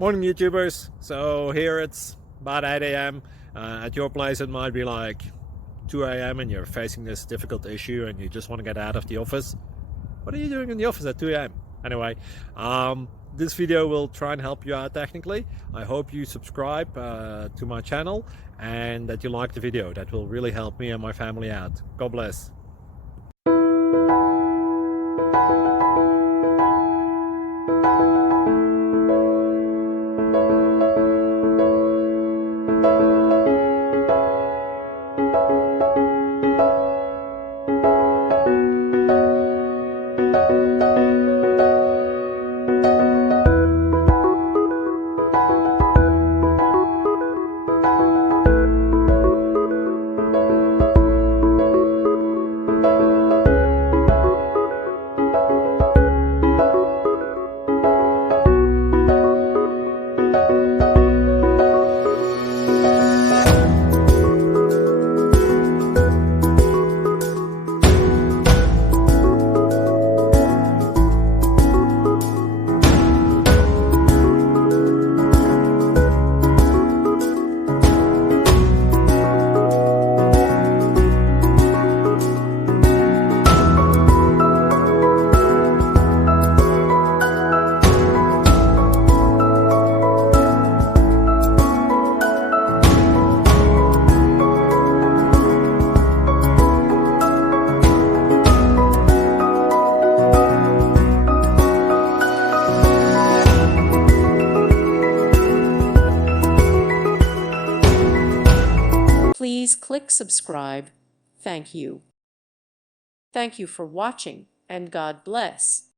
Morning YouTubers. So here it's about 8 a.m. At your place it might be like 2 a.m. and you're facing this difficult issue and you just want to get out of the office. What are you doing in the office at 2 a.m.? Anyway, this video will try and help you out technically. I hope you subscribe to my channel and that you like the video. That will really help me and my family out. God bless. Please click subscribe. Thank you. Thank you for watching, and God bless.